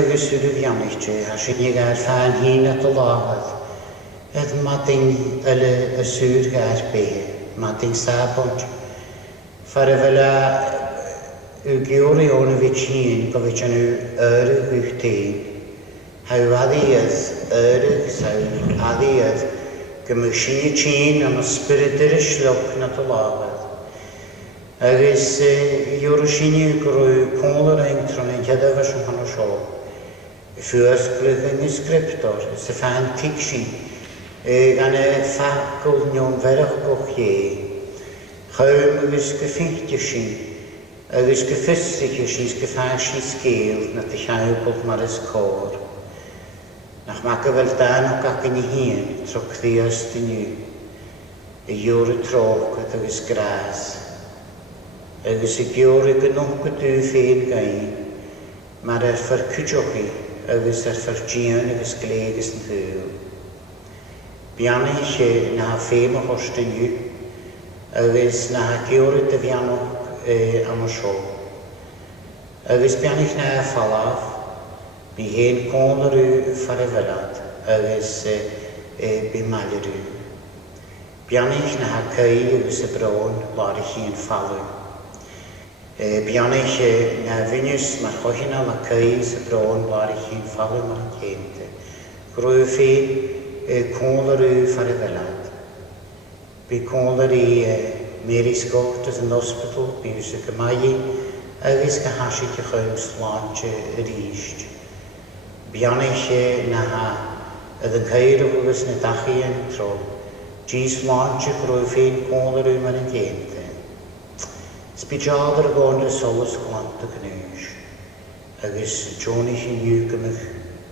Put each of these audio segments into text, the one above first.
agus yw'r fianich a sy'n ei gael fan hyn at y lafad. Edd mading yle y sŵr gael be, mading sabont. Fara fel a yw giori o'n y fytyn, gofyd yn yw yrwg yw'ch tein. Haw addiad, yrwg, sawl addiad, gymysyn y tîn am y spirit yr islwch na dy lafad. Agus yw'r sy'n yw grwy pôl yr ein tron ein hedef as yn pan o sio. Ffwysglydd yn ysgriptor, y fan tig sy'n, gan y ffacl nion ferach goch ie. Chawm agus gyffeithio sy'n, agus gyffeithio sy'n gyffeithio sy'n sgil na dy llaw mar ys cor. Nach mae gyfel dan o gach yn ei hun, troc ddios dyn nhw. Y yw'r y troc agus gras. Agus y yw'r y gynwch gydw ffein gain. Mae'r erfar cydiochi, agus erfar gian agus glegus yn ddiw. Bianna i lle na ffeim o host yn yw. Agus na yw'r y dyfiannwch am y sio. Agus bianna i na falaf. Bi hen côn yr yw ffarefylad, agus bi mal yr yw. Bianich na ha cei agus y bron, lar i chi'n falw. Bianich na fynius mae'r chochina la cei y bron, lar i chi'n falw ma'r cente. Grwy ffein côn yr yw ffarefylad. Bi côn yr yw Mary Scott as yn hospital, bi ys y gyma'i, agus gahasig i chwym slantio yr eist. Bianich na ha ydd yn cael o gwrs na dachi yn tro. Gys lantio grwy ffein côn yr yw ma'n yn gente. Sbidjad ar y gond y solus glant y gynwys. Agus Johnny sy'n yw gymach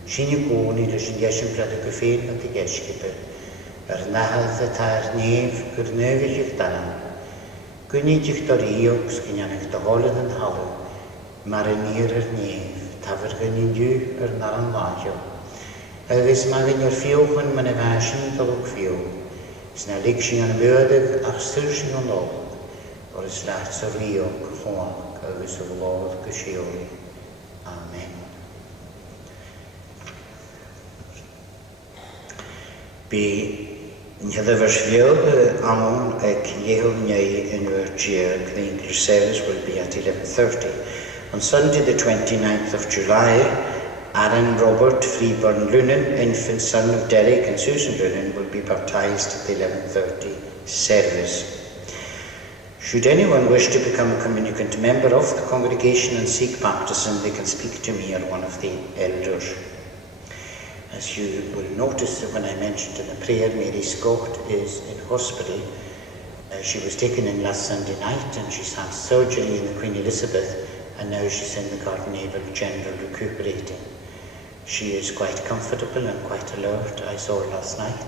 sy'n yw gôn i lys yn iesyn brad y gyffein na dy gesgyda. Nahad y tair nef gyrnefych i'ch dan. Gwynid i'ch dor iog sgynnian i'ch doholyd yn halw. Mae'r nir yr nef. Tafyr gynny'n yw yr nar yn lagio. Agus mae gyn i'r ffiwch yn mynd y fasyn dylwg ffiwch. Sna lig sy'n yn ymwydig a'ch styr sy'n yn log. O'r yslat sy'n riog, chwag, agus y flod gysioli. Amen. Bi yn hyddaf yr sfiog amon ac iehol niau yn yw'r gyr, the English service will be at 11:30. On Sunday the 29th of July, Aaron Robert Freeburn Lunan, infant son of Derek and Susan Lunan, will be baptized at the 11:30 service. Should anyone wish to become a communicant member of the congregation and seek baptism, they can speak to me or one of the elders. As you will notice when I mentioned in the prayer, Mary Scott is in hospital. She was taken in last Sunday night and she's had surgery in the Queen Elizabeth. And now she's in the Naval General recuperating. She is quite comfortable and quite alert. I saw her last night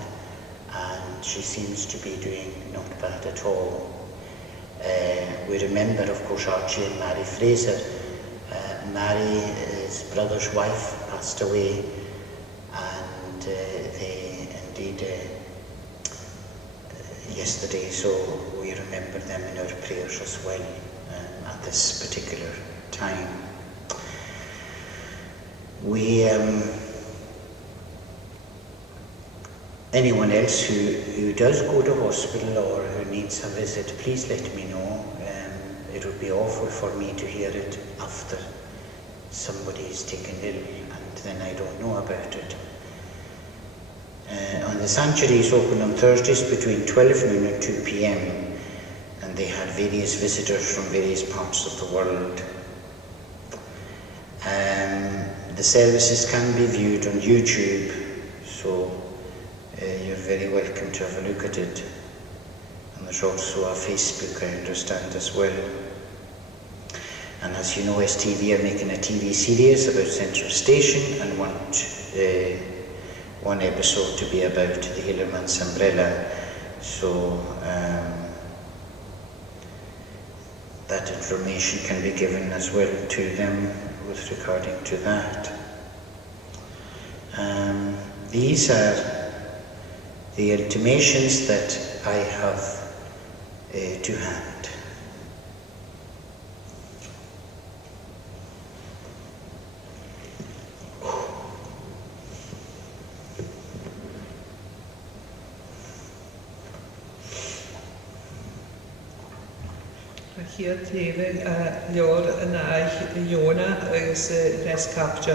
and she seems to be doing not bad at all. We remember, of course, Archie and Mary Fraser. Mary, his brother's wife, passed away and they indeed yesterday, so we remember them in our prayers as well at this particular time. Anyone else who does go to hospital or who needs a visit, please let me know. It would be awful for me to hear it after somebody is taken ill and then I don't know about it. On the sanctuary is open on Thursdays between 12 noon and 2 p.m. and they had various visitors from various parts of the world. The services can be viewed on YouTube, so you're very welcome to have a look at it. And there's also a Facebook, I understand, as well. And as you know, STV are making a TV series about Central Station and want one episode to be about the Hillerman's umbrella. So that information can be given as well to them with regarding to that. These are the intimations that I have to hand. Hier teve leor yn aich Iona agus rescaptio.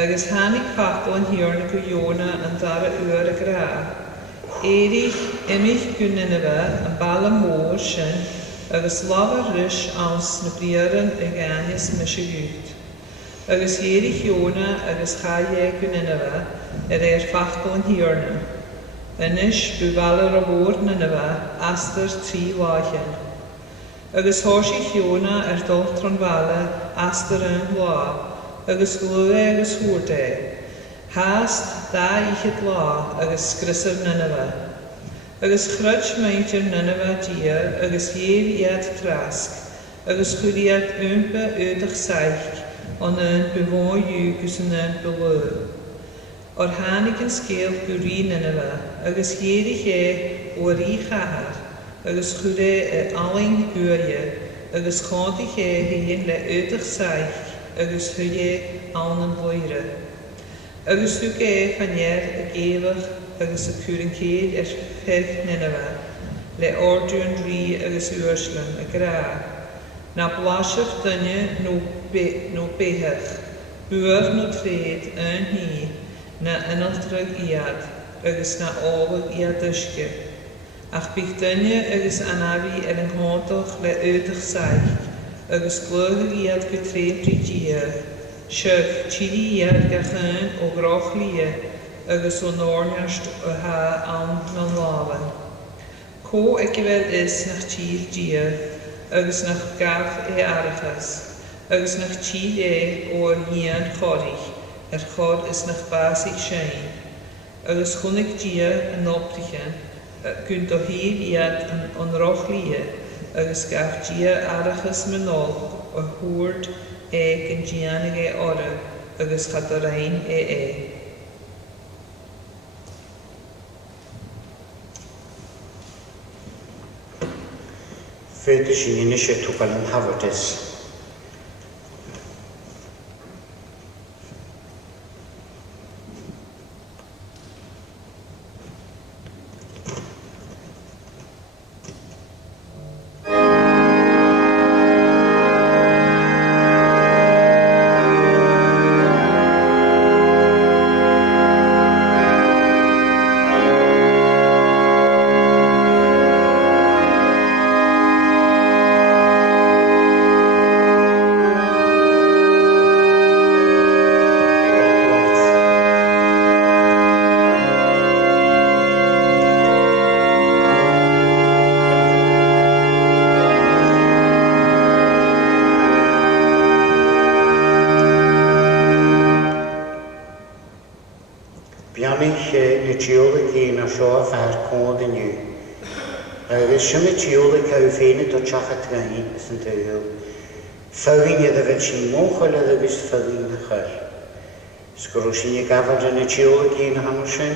Agus hannig fachol yn hiorna go Iona yn dara yw'r y gra. Erich imich gwnnynfa yn bala môr sy'n agus lafar rys ans na briaran y ganias mysig. Agus Erich Iona agus chaie gwnnynfa fachol yn hiorna. Ynis bwyfalar o fôr nynfa astyr tri wachen. Agus hosi Iona doltron fala astyr yn hla. Agus glwe agus hwrde. Haast da eich la agus sgrysaf nynfa. Agus chrydg meintir nynfa dia agus hef iad trask. Agus chwriad ympa ydych saich on yn bywon yw gys yn bywyd. O'r hannig yn sgil gwri nynfa agus hierig o'r i chahar agus chwre aling gwyrie agus chontig hyn le ydych saich agus hwye awn yn bwyre. Agus hwge fanier y gefach agus y cwrn ceid ffyrch nynfa, le ordwn ri agus urslan y gra. Na blasaf dynnu no behach, bwyr no tred yn hi, na ynaltrag iad, agus na olig iad ysge. Ach bych dynnu agus anafi yn nghontoch le ydych saich, agus glwg iad gytref dia, syg tiri iad gachyn o groch lia, agus o norniast o ha awn na lawan. Co gyfer nach tir dia, agus nach gaf arachas, agus nach tir o'r hian chorig, chod nach basi sy'n. Agus chwnig dia yn optichen, gynt o hyd iad yn roch lia, agus gaf dia arachas mynol o hwrd yn gianig ora, agus chadarain Fyrde sy'n unisio tŵgal yn hafodus. Sy'n tiwlig hau ffein o tiachat gain sy'n teul. Ffawin iddo fe sy'n mwchol iddo fys ffawin y chal. Sgwrw sy'n i gafod yn y tiwlig un hamsyn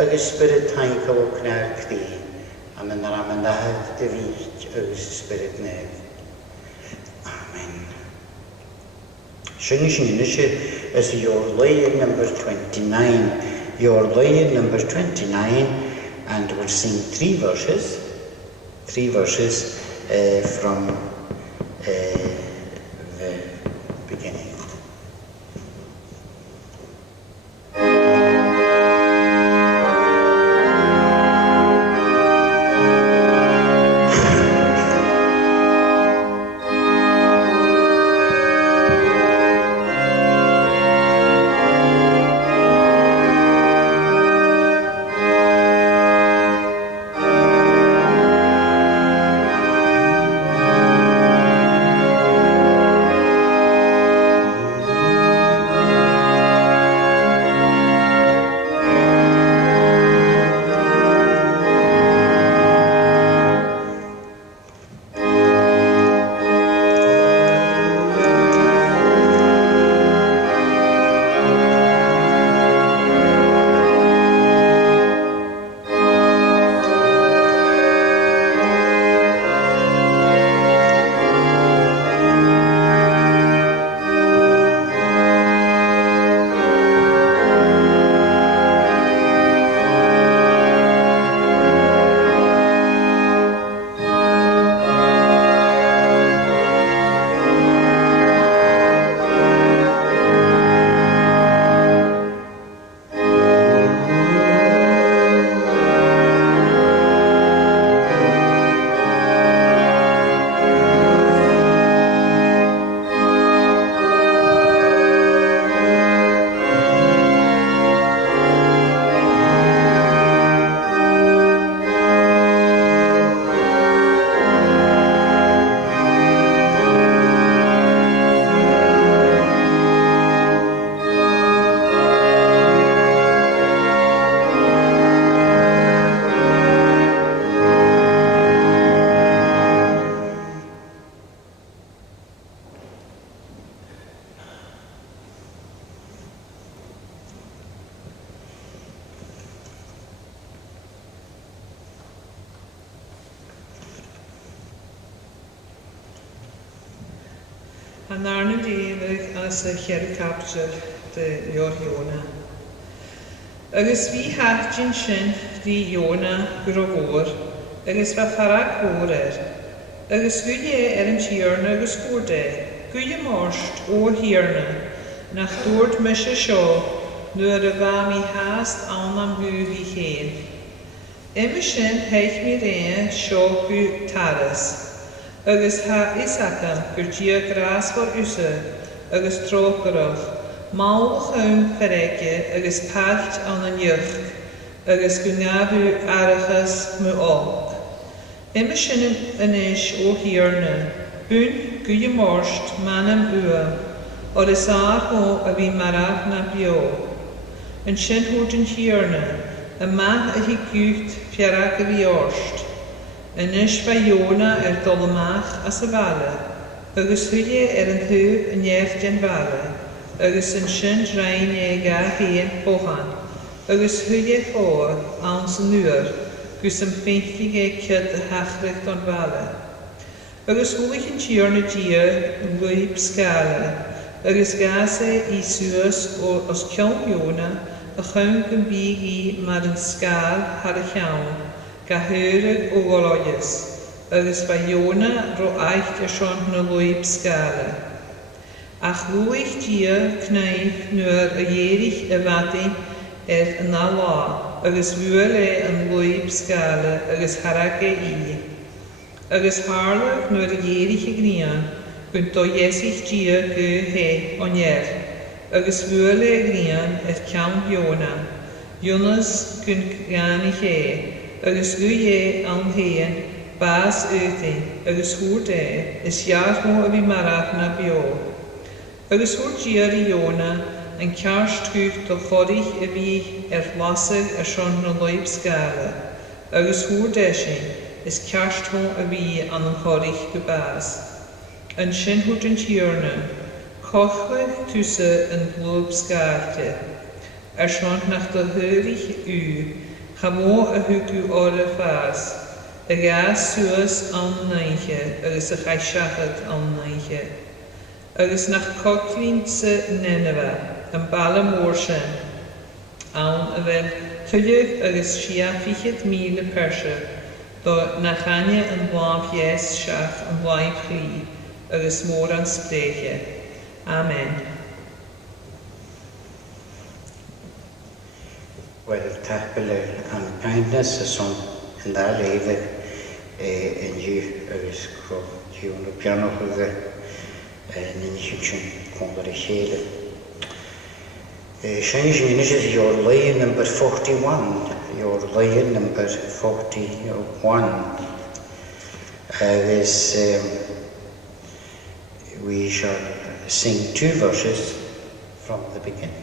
agos spirit taincal o cnair cdi. Am yn yr amandahad y fyd agos spirit nef. Amen. Sy'n is your laying number 29. Your laying number 29 and we'll sing three verses from the beginning. an arna déadach as a cheir capture de leor Iona. Agus bhí háitin sin dí Iona gur bhór, agus bha farag bhór agus gúile an tíorna agus gúrde, gúile mást ó hiarna, nach dúirt mis seo nuair a bha mí háast an am gúhí chéin. Imime sin heich mí réine seo gu taras, agus ha isacham gur dia grás for úsa agus trócarach, máil chun fereice agus pailt an an juch, agus gu nabú arachas mu ách. Imime sin inis ó hiarna, bún gúile mást manam ua, or is áthó a bhí marach na bio. An sin hút an hiarna, a math a hi gút fiarach a bhí orst. Inis ba Iona dul amach as a bhela, agus thuide an thuúb a nnéamh den bhela, agus an sin drain ga héan bóchan, agus thuide fór an san nuair, gus an féintige cid a hachrecht an bhela. Agus húlaich an tíorna dia luib scala, agus gasa í suas ó os ceann Iona a chun go bíí mar an scáil har a cheann, ga thuúrad ó gháileas, agus ba Iona ro aicht a sean na luib scala. Ach luig dia knaif nuair a dhéirich a bhataí an lá, agus bhuaile an luib scala agus haracha í. Agus hála nuair a dhéirich a gnían, gun do dhéisich dia go hé onnéir, agus bhuaile a gnían ceann Iona. Ionas gun gáni ché, agus gu é an héan, bás utain, agus húr is jaarmó a bhí marach na bio. Agus húr dia i Iona, an cearst trúch do chodich a bhí lasig a sean na luib scala, agus húr sin is cearst mó a bhí an chodich go bás. An sin hút an tíorna, cochla túsa an luib scáte, sean nach do thuúrich cha mó a thuú ála fás, a gás suas an naiche agus a chaisachad an naiche. Agus nach cochlín sa Nineveh, an balla mór sin, an a bheith tuileamh agus siafichid míle perse, do nachane an bláim fies seach an bláim chlí, agus mór an spléche. Amen. Well, tapele an kindness a son in that leven in you agus go Iona piano huge en in hitchen kon de hele. Change is your lane number 41. Your lane number 41. We shall sing 2 verses from the beginning.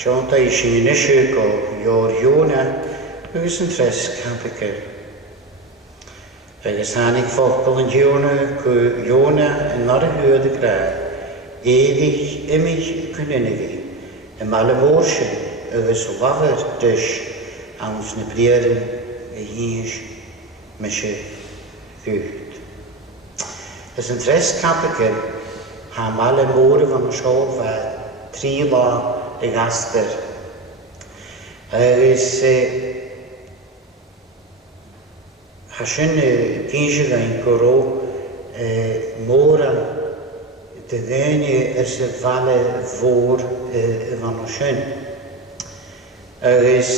Jonta I sin isio go yor Iona agus an tres capicer. Agus hannig focal an Iona go Iona yn nar y hwyd y gra, edrych imig gwnenefi, y malamorsin agus lafyr dys ans na brierin y hys mysio gwyd. Ys an tres capicer ha malamor van y siol fa 3 la y gaster. Agus ha sy'n gynsigain goro moran dy gynnu ys y fale fôr fan o sy'n. Agus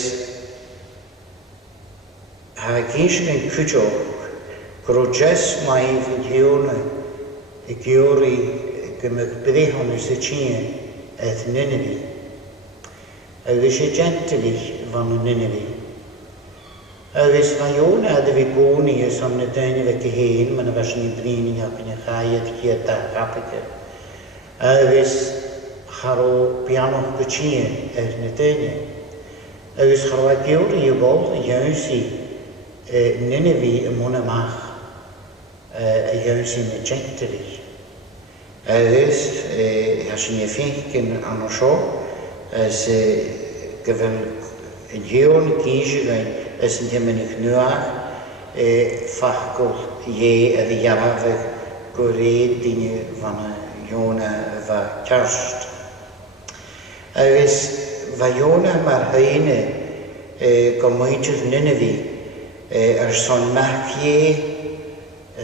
ha gynsigain cwjog goro jes maif yn hiwna y gyori gymig bydihon ys y tîn edd Nineveh. Agus y gentelig fan o Nineveh. Agus fa Iona dy fi gwni ys am na dyna fe gyhyn, ma'n fes ni'n brin ac yn y chaiad gyda da rapica. Agus charo pianoch gytîn na dyna. Agus charo a gywri I bol y iwnsi Nineveh y mwyn amach y iwnsi na gentelig. Agus, sy'n ei ffink yn anno sio, as gyfel yn hiwn gysig as yn hym yn eich nŵach, ffachgol ie a ddi iamaf gwred dyn fan Iona fa carst. Agus, fa Iona mae'r hyn gomwyntiodd Nineveh son mach ie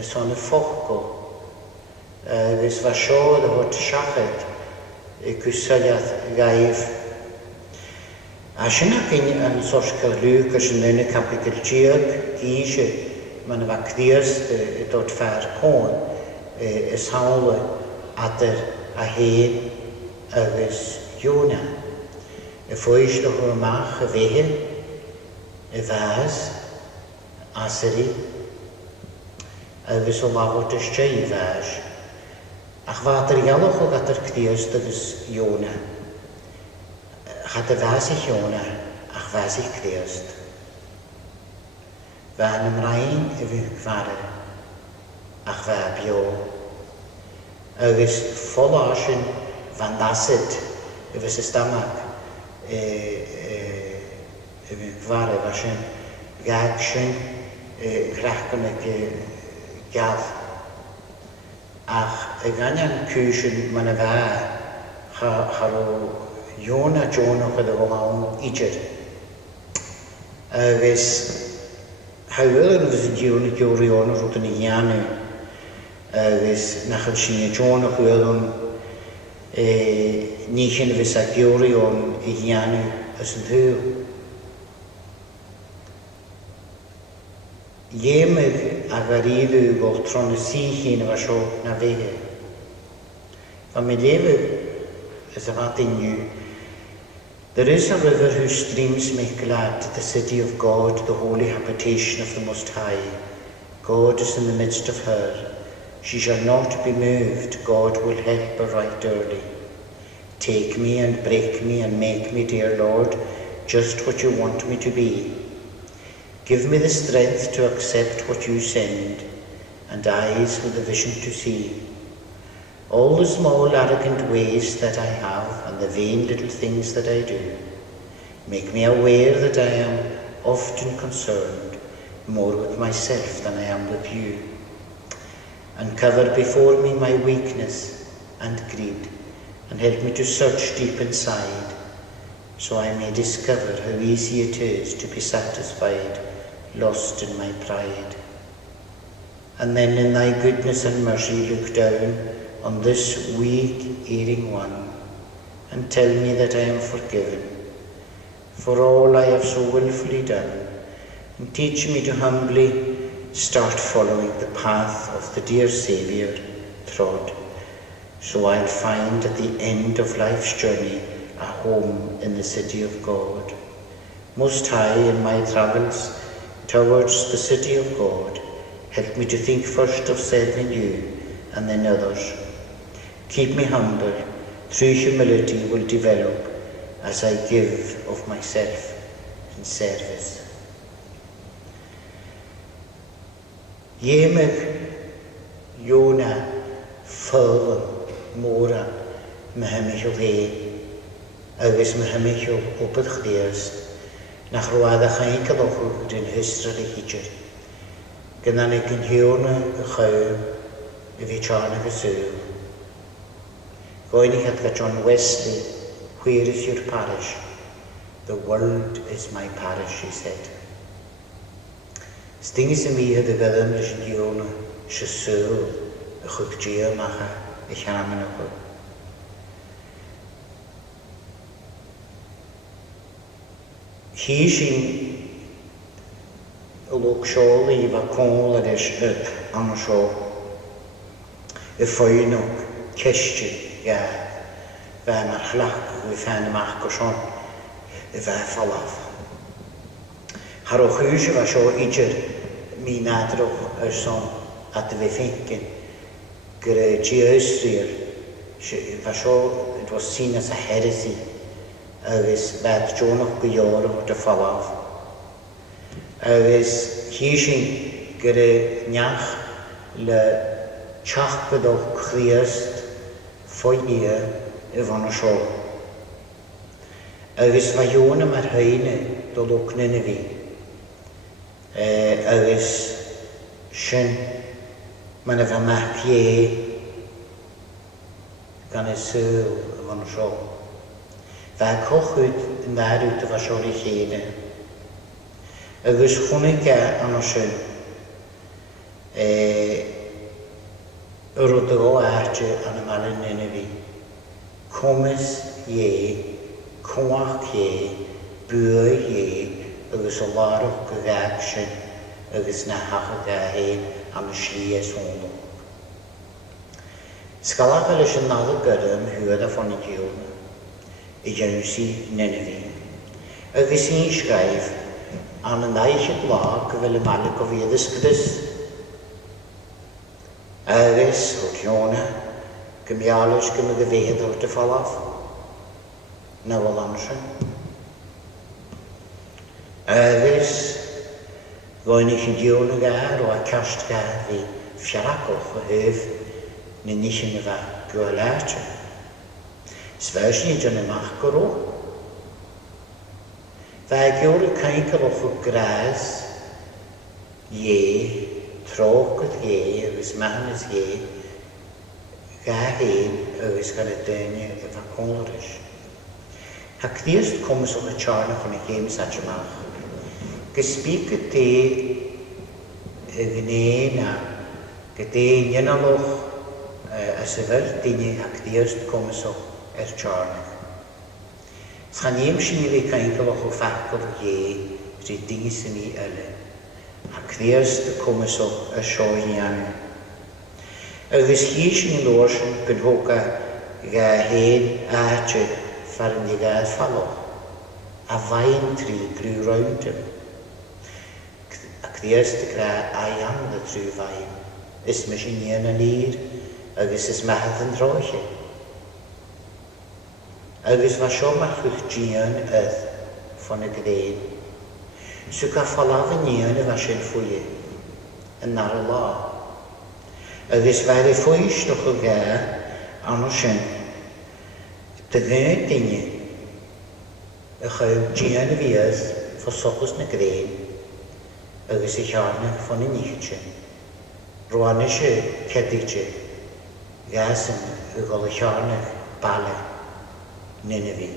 son y ffachgol. Agus fa sio dy hwt siached gwsaliad gaif. A sy'n ac yn sorsgael lwg as yn yn y capital diog gysig ma'n fa cdias dod ffa'r hôn y sawl adr a hen agus Iona. Y ffwys dy hwyr mach y fehyn, y fas, aseri, agus o lafod ysdau I fas. Ach wat ialwch o gadar cdias dygys Iona. Chad y fas I Iona, ach fas I cdias. Fa'n ymraen y fi gfara, ach fa bio. Agus ffolasyn fan dasid y fys ystamag y fi gfara fasyn gag sy'n grachgan y gath. Ach y ganyan cwysyn ma'n y fa charo Iona Jonach ydw o mawn idr. Agus hawel yn fys Iona gywri o'n rwyd yn I ianu. Agus nachal sy'n Jonach ydw'n nich yn fys a gywri o'n I ianu ys yn hwyl. Iemig ag ar idw gol tron y sych un efo sio na fehe. Fa mi lefydd as a fat inu. There is a river whose streams make glad the city of God, the holy habitation of the Most High. God is in the midst of her. She shall not be moved. God will help her right early. Take me and break me and make me, dear Lord, just what you want me to be. Give me the strength to accept what you send, and eyes with a vision to see. All the small arrogant ways that I have, and the vain little things that I do, make me aware that I am often concerned more with myself than I am with you. Uncover before me my weakness and greed, and help me to search deep inside, so I may discover how easy it is to be satisfied, lost in my pride. And then in thy goodness and mercy look down on this weak, erring one, and tell me that I am forgiven for all I have so willfully done, and teach me to humbly start following the path of the dear Saviour trod, so I'll find at the end of life's journey a home in the city of God. Most High, in my travels towards the city of God, help me to think first of serving you and then others. Keep me humble, through humility will develop as I give of myself in service. Yemig Jona fyllen mora Mehemichel heen, agus Mehemichel op het geest, nach roade geen keloch in Israël hitcher. Genan ik in Jona gauw, vichane gesul. Goinig had John Wesley, where is your parish? The world is my parish, he said. Sting is me had de Willem is in Jona, she sul, a chukjia macha, ich hamen op. Hísin lóg seol í bha cóil is an seo I fáinach ceiste ga bheith mar chlach go fein amach go seán I bheith fallaf. Har ó chúise bha seo idir mí nádroch son at bheith finkin gur Israel bha seo it was seen as a heresy agus bheith Jonach go Eorach de fallaf. Agus hísin gur neach le teachpadach Christ foiie I bhana seo. Agus bha Jona mar haine do lóg Nineveh. Agus sin man bha meach gan súil bhana seo. Bha cochúd in nárút a bha seo I chéine. Agus chunig an sin rud go áte an mal Nineveh. Cumas cuach bua agus a lárach go gaag sin agus na hacha ga héin an slí hónach. Scalach leis an nada gudam huad a fan I Jona I dhéansaí Nineveh. Agus hí scaibh an an aiche blá go bhfuil mala go bhíadas gudus. Agus ó Jona go meális go go bhéad ó de fallaf. Na bhfuil an sin. Agus gáinnig in Jona gar ó a ceist gar bhí fiaracach a thuh na nísin a bheith go láirte. Sbheis ní dyn amach go ró. Bheith geoir caincealach o grás trógad agus mehanas ga héin agus gan a daine a bheith cólaris. Ha cníost cumas o a tearnach an a chéims ateamach. Gysbíc a dé a gné na go dé nionalach a sa bhir daine ha cníost cumas o tearnach. Schanéim sin I bhí caincealach o fachgal rí dingi sa ní eile. Ha cníost a cumas o a seo hiannu. Agus hí sin I lóir sin gon hóga ga héin áte far an igad fallach. A bhain trí grú rointim. A cníost a gra aian na trú bhain. Is me sin níana an ír agus is mehad an dráiche. Agus bha seo mar chuch dían fan a gréin. Sú ga fallaf a nían a bha sin fuie, an nar a lá. Agus bhair a fuis doch a ga an sin. De gyn dinge, a chael dían a bhías fa sochus na gréin, agus I chearnach fan a níchtse. Roan is cediche, gasan a gol a chearnach bala. Nineveh.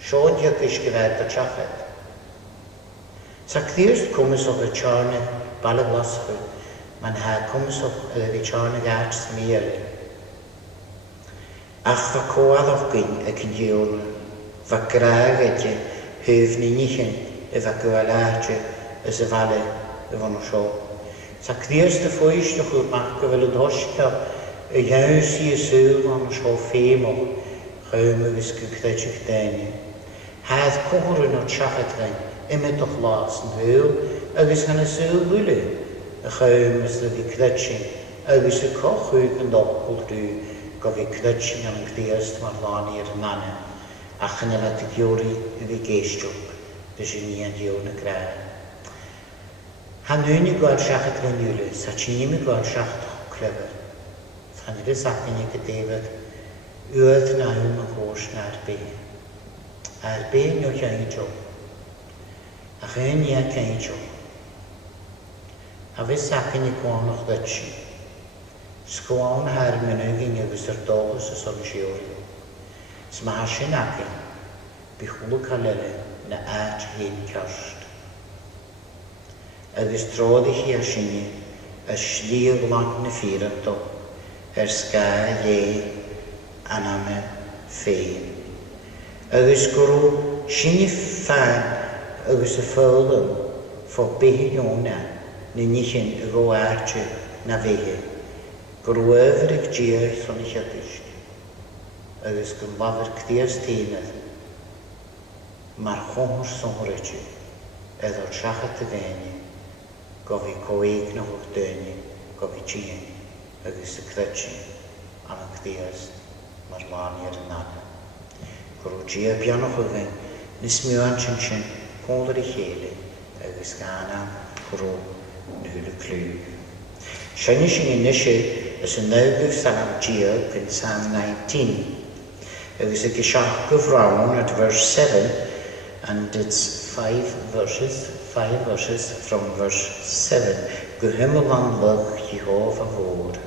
Sean diolch is gyfed a trafod. Sa clíost cumas o a tearna bala glasfu, man ha cumas o a bhí tearna gart smíale. Ach fa coadach gyn ac yn Jona, fa graag edge hyf ni nichin y fa gwalarche ys y fale y fan o sio. Sa clíost a fwys noch o'r mach gyfel yn hoska y jaws I y sŵl fan o sio ffeimol, Chaum agus go creideach daine. Haad córan ó teachadrein imimeach lás an bhúil agus gan a súil bhuile. A chaum is le bhí creideaching agus a cochúg an dopcultú go bhí creideaching an clíost mar láni ar an anna ach yn efo dy giori y fi geistwg, dy sy'n ni yn diwn y gra. Han nu ni gweld siachat yn ywle, sa ti ni mi gweld siachat clever. Han ydys ac yn i gydefod, ywyd na yw'n y gwrs na'r be. A'r be nhw cael ei jo. A chyn ni a cael ei jo. A fi sac yn i gwan o'ch ddysgu. Sgwawn har mynyg yn ywys yr dogus y son siol. Sma hasyn acyn, by chwlw calele na at hyn cast. Agus trodd i chi asyni, a sliog lang na ffyranto, sga ie aname ffein. Agus gwrw syni fan agus y ffylwm, ffo behi iona, na nichyn y go arche na fehe. Gwrwyfr ag diaeth o'n eich adysg. Agus gyn lafur cdias teinedd. Mae'r chwmwr sonhwrydju. Eddol siachat y fenni. Gofi coeg na hwch dynni. Gofi tîn. Agus y credju. Am y cdias. Mae'r lani ar y nana. Gwrw dia bian o'ch yfen. Nis miwan sy'n pôl ar ei chele. Agus gana gwrw nŵl y clwg. Sian sy'n ein eisiau ys y newgyf Psalm Diog in Psalm 19. Agus y gysach gyfrawn at verse 7, and it's 5 verses from verse 7. Gyhymol an lwch Jehovah fôr.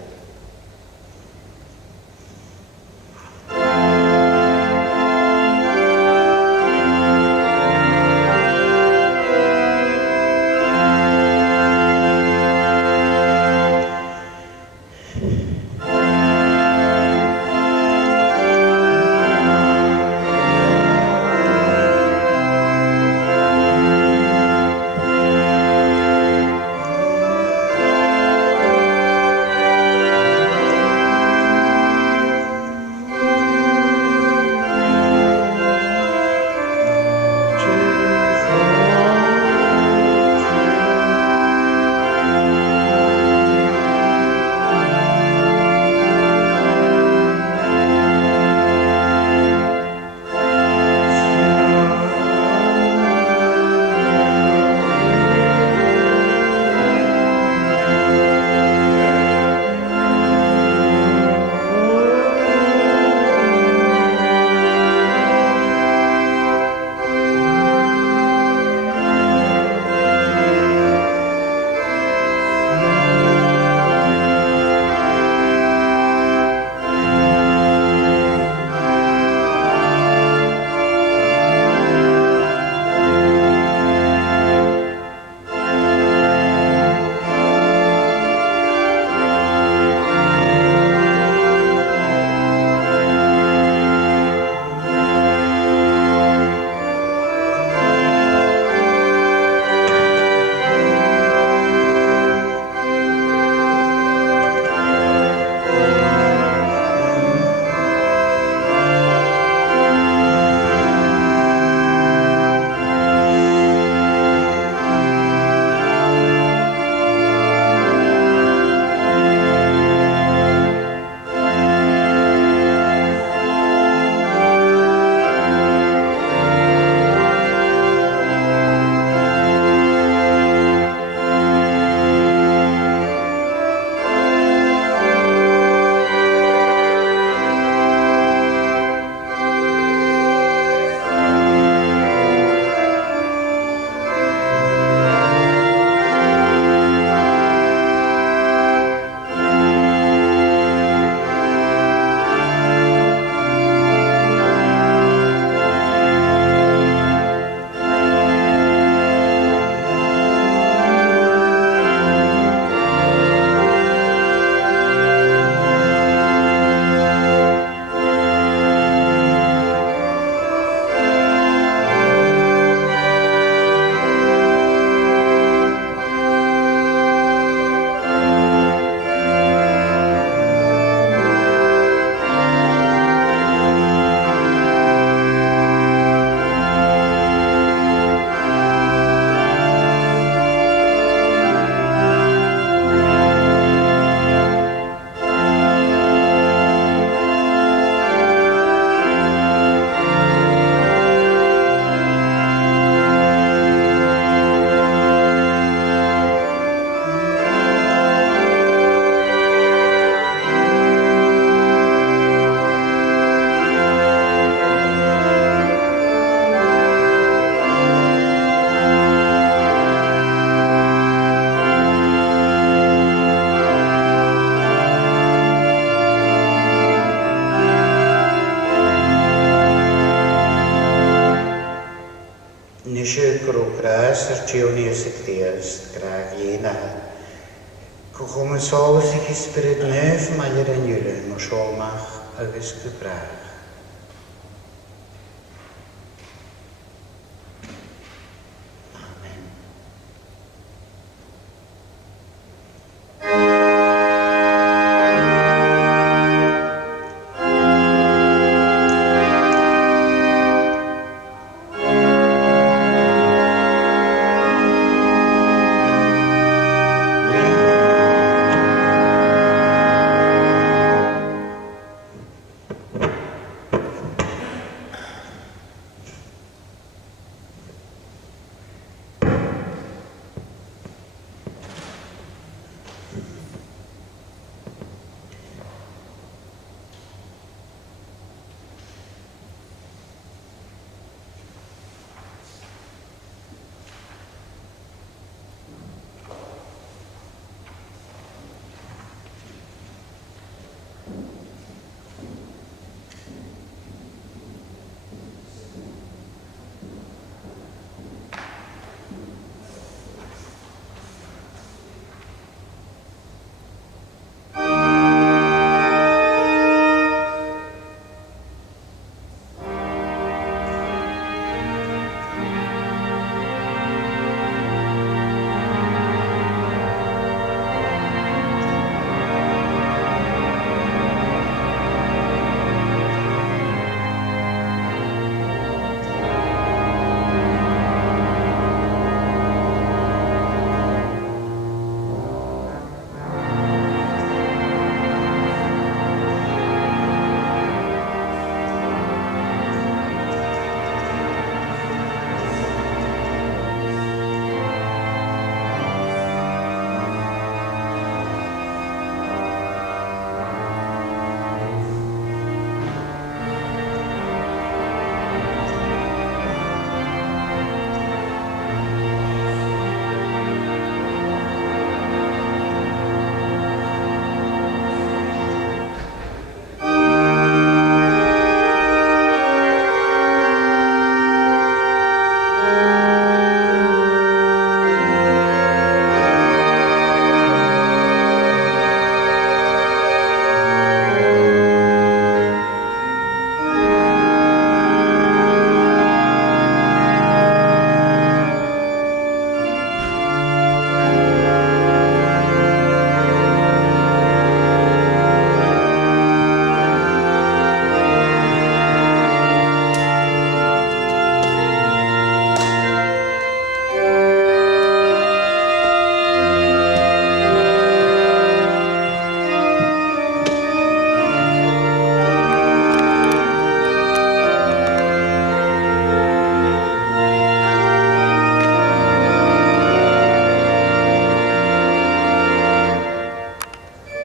Go kom een saal as ek spirit neuf maar hier in julle, maar sal mag agus gepraat.